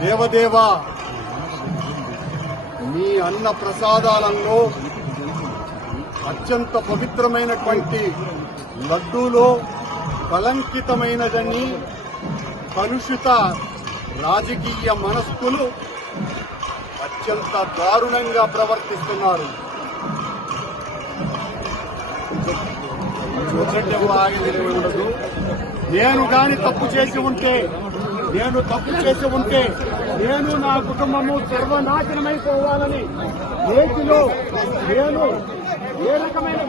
దేవదేవ నీ అన్న ప్రసాదాలలో అత్యంత పవిత్రమైనటువంటి లడ్డూలో కలంకితమైనదని కలుషిత రాజకీయ మనస్కులు అత్యంత దారుణంగా ప్రవర్తిస్తున్నారు. చూడండి ఆగలేదు నేను కాని తప్పు చేసి ఉంటే నేను తప్పు చేసి ఉంటే నేను నా కుటుంబము సర్వనాశనమైపోవాలని నేటిలో నేను ఏ రకమైన